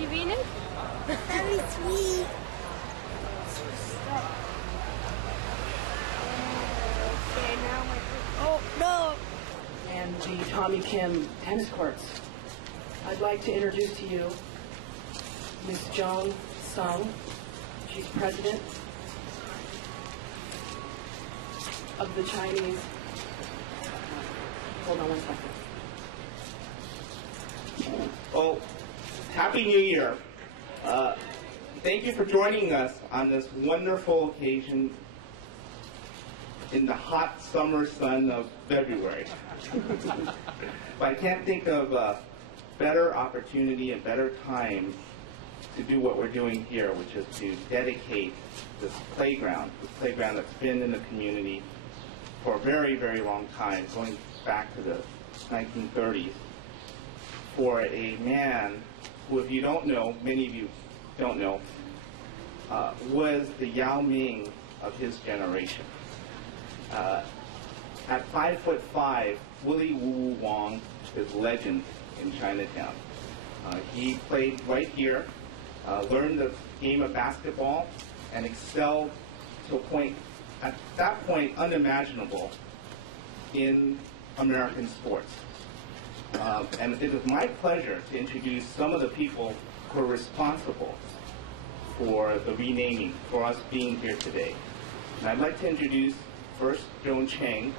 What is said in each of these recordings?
you mean it? Very sweet. Okay, now oh no! And the Tommy Kim tennis courts. I'd like to introduce to you Ms. Joan Sung. She's president of the Chinese. Hold on one second. Well, Happy New Year. Thank you for joining us on this wonderful occasion in the hot summer sun of February. But I can't think of a better opportunity and better time to do what we're doing here, which is to dedicate this playground that's been in the community for a very, very long time, going back to the 1930s, for a man who, if you don't know, many of you don't know, was the Yao Ming of his generation. At 5'5", Willie Wong is legend in Chinatown. He played right here, learned the game of basketball, and excelled to a point, at that point, unimaginable in American sports. And it is my pleasure to introduce some of the people who are responsible for the renaming, for us being here today. And I'd like to introduce first Joan Sung.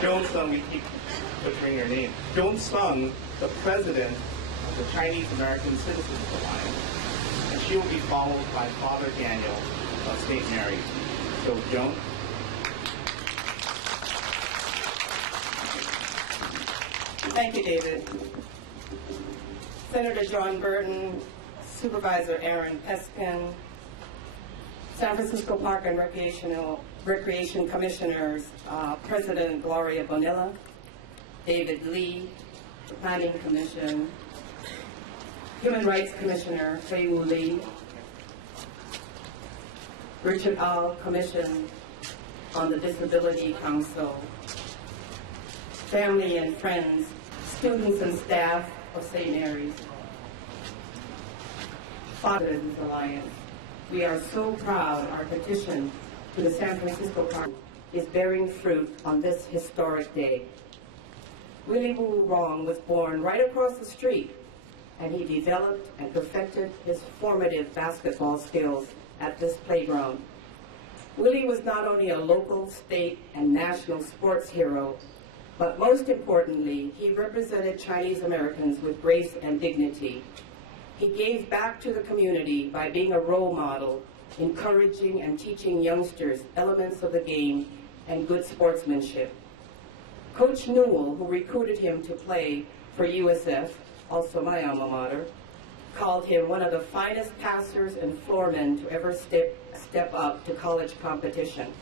Joan Sung, we keep butchering her name. Joan Sung, the president of the Chinese American Citizens Alliance. And she will be followed by Father Daniel of St. Mary's. So, Joan. Thank you, David. Senator John Burton, Supervisor Aaron Peskin, San Francisco Park and Recreation Commissioners, President Gloria Bonilla, David Lee, the Planning Commission, Human Rights Commissioner Fei Wu Lee, Richard Al, Commission on the Disability Council, family and friends, students and staff of St. Mary's, Fathers Alliance. We are so proud our petition to the San Francisco Park is bearing fruit on this historic day. Willie Wong was born right across the street, and he developed and perfected his formative basketball skills at this playground. Willie was not only a local, state, and national sports hero, but most importantly, he represented Chinese Americans with grace and dignity. He gave back to the community by being a role model, encouraging and teaching youngsters elements of the game and good sportsmanship. Coach Newell, who recruited him to play for USF, also my alma mater, called him one of the finest passers and floormen to ever step up to college competition.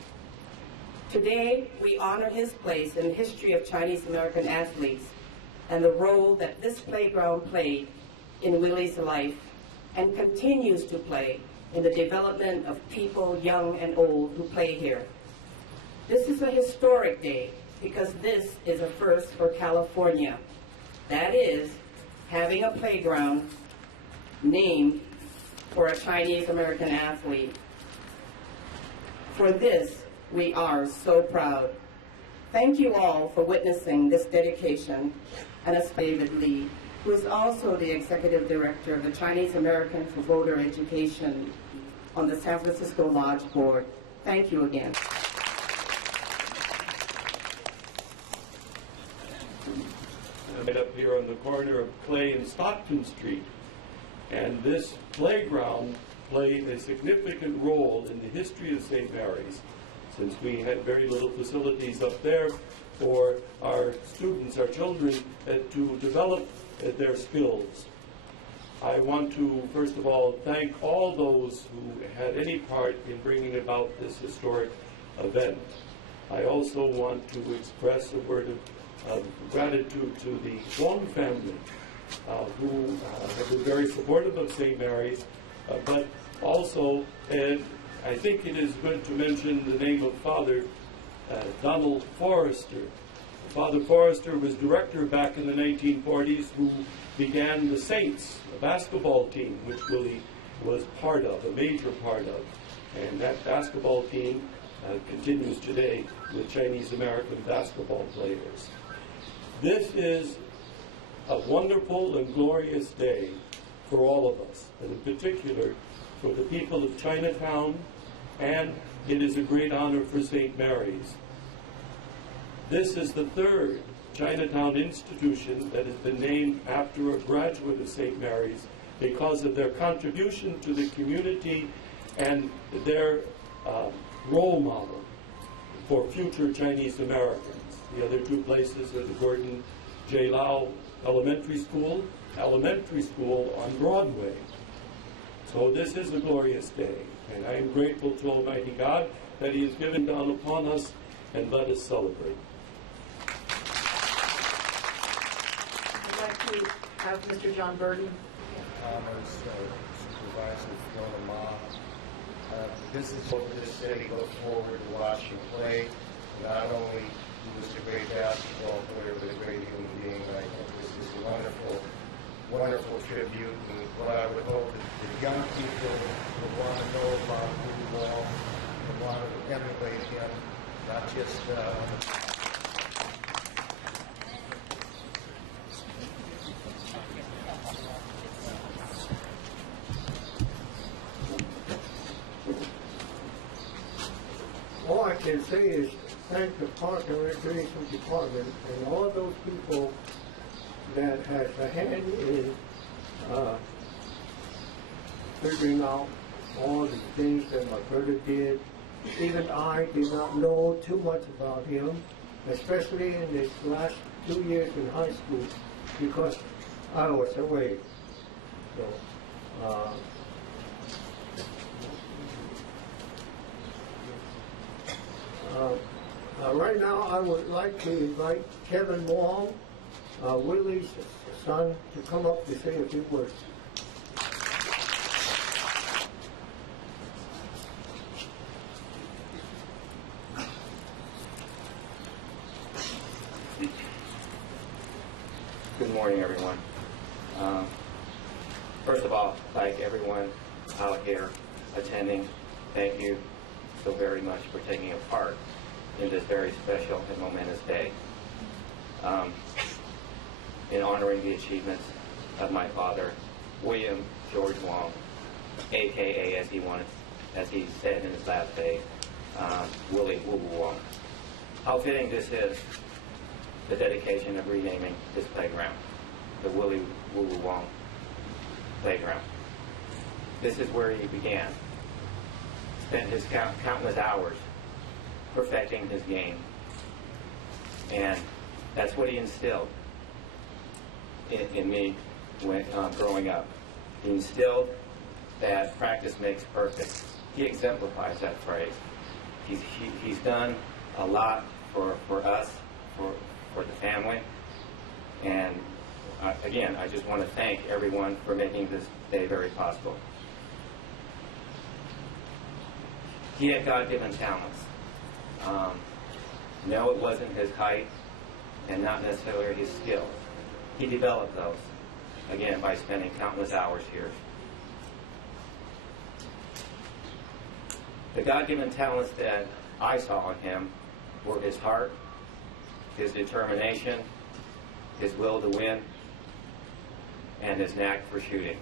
Today, we honor his place in the history of Chinese American athletes and the role that this playground played in Willie's life and continues to play in the development of people young and old who play here. This is a historic day because this is a first for California. That is, having a playground named for a Chinese American athlete. For this, we are so proud. Thank you all for witnessing this dedication, and as David Lee, who is also the Executive Director of the Chinese American for Voter Education on the San Francisco Lodge Board. Thank you again. Right up here on the corner of Clay and Stockton Street, and this playground played a significant role in the history of St. Mary's, since we had very little facilities up there for our students, our children, to develop their skills. I want to, first of all, thank all those who had any part in bringing about this historic event. I also want to express a word of gratitude to the Wong family, who have been very supportive of St. Mary's, but also, and I think it is good to mention the name of Father Donald Forrester, Father Forrester was director back in the 1940s who began the Saints, a basketball team, which Willie was part of, a major part of. And that basketball team continues today with Chinese-American basketball players. This is a wonderful and glorious day for all of us, and in particular for the people of Chinatown, and it is a great honor for St. Mary's. This is the third Chinatown institution that has been named after a graduate of St. Mary's because of their contribution to the community and their role model for future Chinese Americans. The other two places are the Gordon J. Lau Elementary School on Broadway. So this is a glorious day, and I am grateful to Almighty God that He has given down upon us, and let us celebrate. I'd like to have Mr. John Burton. Commerce, Supervisor Fiona Ma. The business of this city look forward to watching play. Not only he was a great basketball player, but a great human being. I think this is a wonderful, wonderful tribute. And what I would hope is the young people will want to know about Willie Wong and want to emulate him, not just all I can say is thank the Park and Recreation Department and all those people that has a hand in figuring out all the things that my brother did. Even I did not know too much about him, especially in his last 2 years in high school, because I was away. So, right now, I would like to invite Kevin Wong, Willie's son, to come up to say a few words. Good morning, everyone. First of all, like everyone out here attending, thank you so very much for taking a part in this very special and momentous day. In honoring the achievements of my father, William George Wong, a.k.a. as he said in his last day, Willie Woo Woo Wong. How fitting this is, the dedication of renaming this playground, the Willie Woo Woo Wong Playground. This is where he began. Spent his countless hours perfecting his game, and that's what he instilled in me when growing up. He instilled that practice makes perfect. He exemplifies that phrase. He's done a lot for us, for the family, and again, I just want to thank everyone for making this day very possible. He had God-given talents. No, it wasn't his height and not necessarily his skill. He developed those, again, by spending countless hours here. The God-given talents that I saw in him were his heart, his determination, his will to win, and his knack for shooting.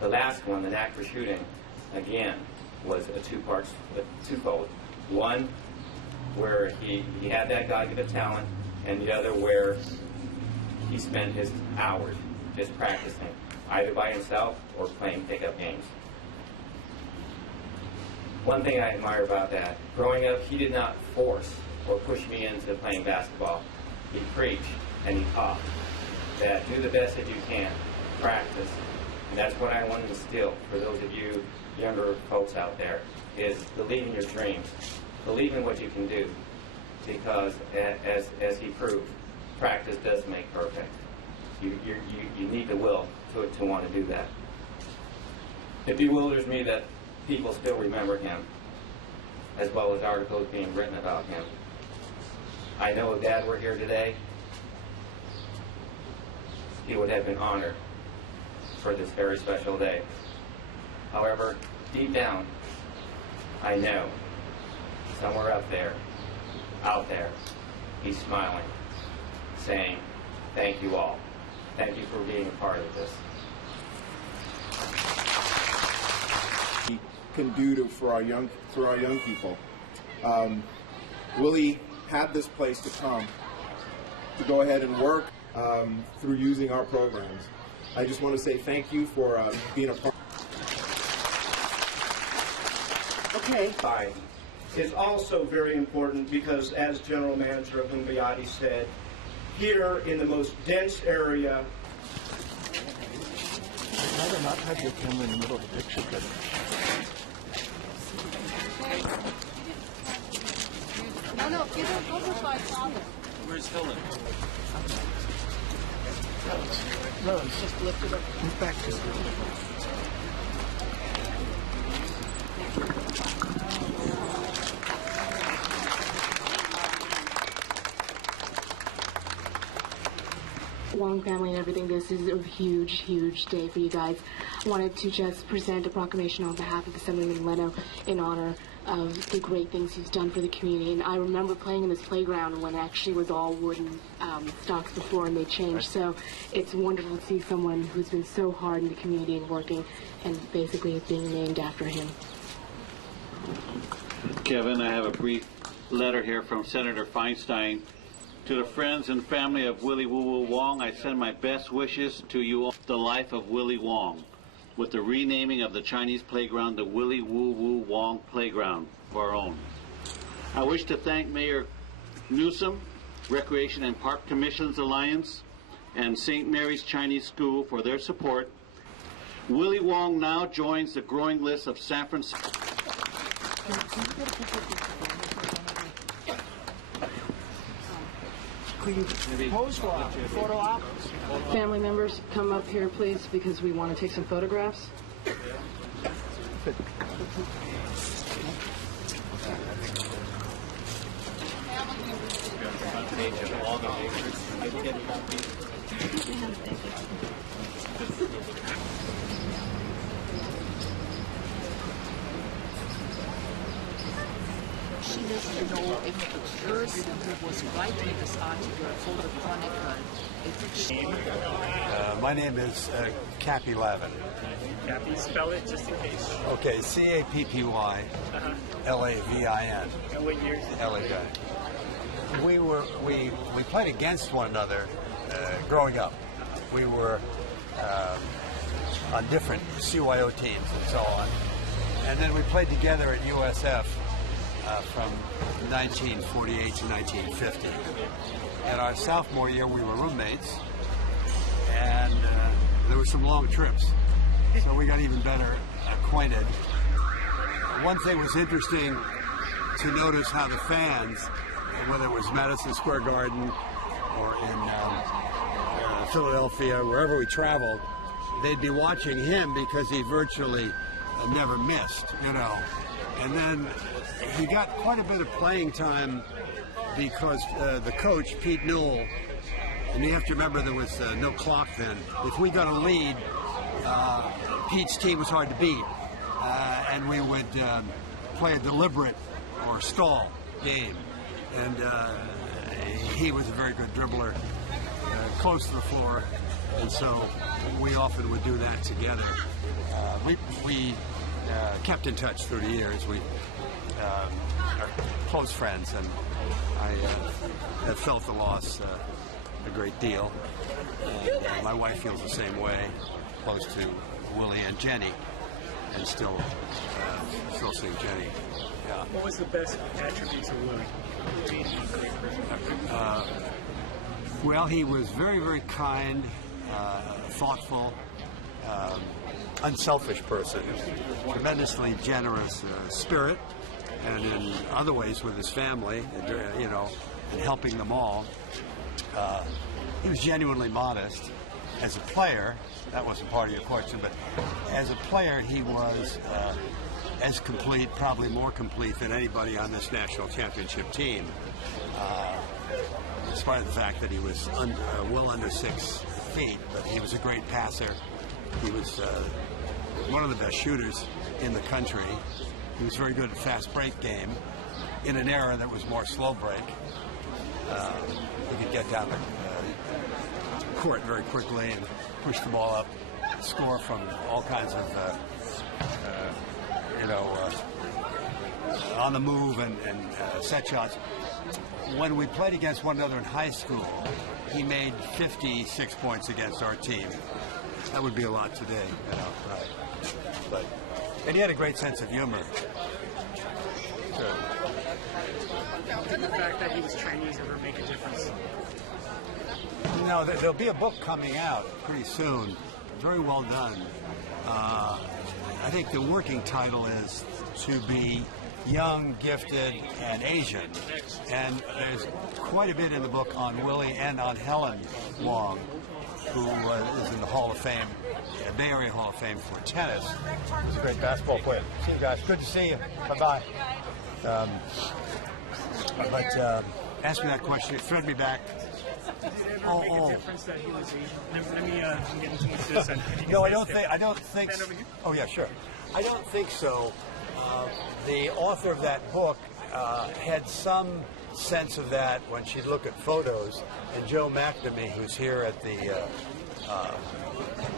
The last one, the knack for shooting, again, was twofold. One, where he had that God-given talent, and the other where he spent his hours just practicing, either by himself or playing pickup games. One thing I admire about that, growing up, he did not force or push me into playing basketball. He preached and he taught that do the best that you can, practice. And that's what I want to instill for those of you younger folks out there, is believe in your dreams. Believe in what you can do. Because as he proved, practice does make perfect. You need the will to want to do that. It bewilders me that people still remember him, as well as articles being written about him. I know if Dad were here today, he would have been honored for this very special day. However, deep down, I know somewhere out there, he's smiling, saying, thank you all. Thank you for being a part of this. We can do for our young people. Willie had this place to come to go ahead and work through using our programs. I just want to say thank you for being a part. Okay. Is also very important because, as General Manager of Lumbiati said, here in the most dense area. I'd rather not have your camera in the middle of the picture, but No, give it over by father. Where's Helen? no, it's just lift it up. Move back to it. Wong family and everything, this is a huge, huge day for you guys. I wanted to just present a proclamation on behalf of Assemblyman Leno in honor of the great things he's done for the community. And I remember playing in this playground when it actually was all wooden stocks before and they changed. So it's wonderful to see someone who's been so hard in the community and working, and basically it's being named after him. Kevin, I have a brief letter here from Senator Feinstein. To the friends and family of Willie Woo Woo Wong, I send my best wishes to you all. The life of Willie Wong, with the renaming of the Chinese playground the Willie Woo Woo Wong Playground of our own. I wish to thank Mayor Newsom, Recreation and Park Commissions Alliance, and St. Mary's Chinese School for their support. Willie Wong now joins the growing list of San Francisco. Pose for a photo op. Family members, come up here, please, because we want to take some photographs. She doesn't know if the person who was writing this article for the Chronicle. My name is Cappy Lavin. Cappy, spell it just in case. Okay, C-A-P-P-Y, L-A-V-I-N. And what year? LA guy. We played against one another growing up. We were on different CYO teams and so on. And then we played together at USF from 1948 to 1950. And our sophomore year, we were roommates, and there were some long trips, so we got even better acquainted. One thing was interesting to notice how the fans, whether it was Madison Square Garden or in Philadelphia, wherever we traveled, they'd be watching him because he virtually never missed, you know. And then he got quite a bit of playing time because the coach, Pete Newell, and you have to remember there was no clock then. If we got a lead, Pete's team was hard to beat, and we would play a deliberate or stall game. And he was a very good dribbler, close to the floor, and so we often would do that together. We kept in touch through the years. We are close friends, and I have felt the loss a great deal. My wife feels the same way, close to Willie and Jenny, and still seeing Jenny. Yeah. What was the best attributes of Willie? Well, he was very, very kind, thoughtful, unselfish person, tremendously generous spirit, and in other ways with his family, you know, and helping them all. He was genuinely modest. As a player, that wasn't part of your question, but as a player, he was as complete, probably more complete than anybody on this national championship team. despite the fact that he was well under 6 feet, but he was a great passer. He was one of the best shooters in the country. He was very good at fast break game in an era that was more slow break. He could get down the court very quickly and push the ball up, score from all kinds of, on the move and set shots. When we played against one another in high school, he made 56 points against our team. That would be a lot today, and he had a great sense of humor. Did the fact that he was Chinese ever make a difference? No, there'll be a book coming out pretty soon. Very well done. I think the working title is To Be Young, Gifted, and Asian. And there's quite a bit in the book on Willie and on Helen Wong, who is in the Hall of Fame, Bay Area Hall of Fame for tennis. He's a great basketball player. See you guys. Good to see you. Bye-bye. But ask me that question. It threw me back. Did it ever make a difference that he was Asian? Let me get into this. No, I don't think. Oh yeah, sure. I don't think so. The author of that book had some sense of that when she'd look at photos. And Joe McNamee, who's here at the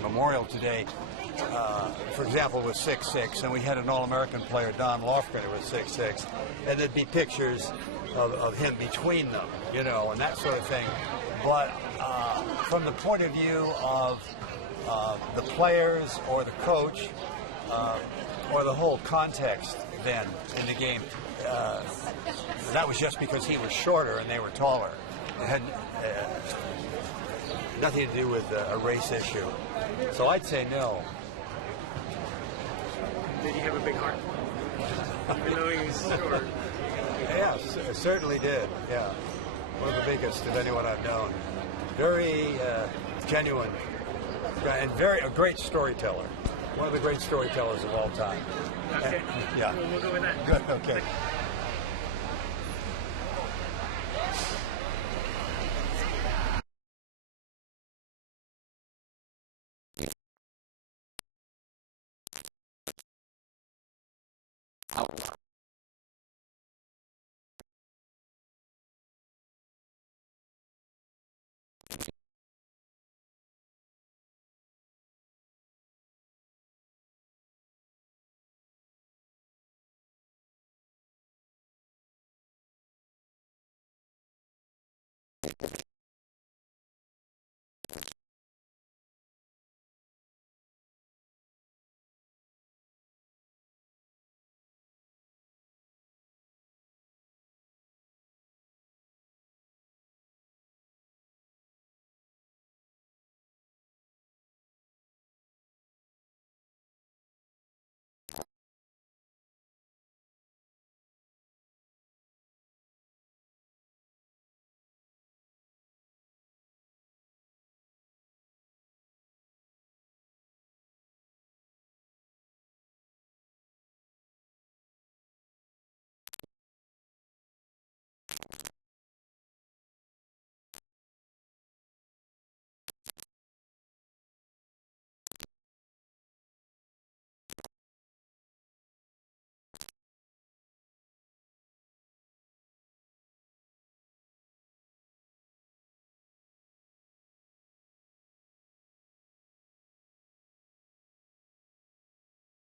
memorial today, for example, was 6'6", and we had an All-American player, Don Lofgren, who was 6'6", and there'd be pictures of him between them, and that sort of thing. But from the point of view of the players or the coach or the whole context then in the game, that was just because he was shorter and they were taller. It had nothing to do with a race issue. So I'd say no. Did he have a big heart? Even though he was short. Yeah, certainly did. Yeah, one of the biggest of anyone I've known. Very genuine and a great storyteller. One of the great storytellers of all time. Okay. Yeah. We'll go with that. Good. Okay. Out.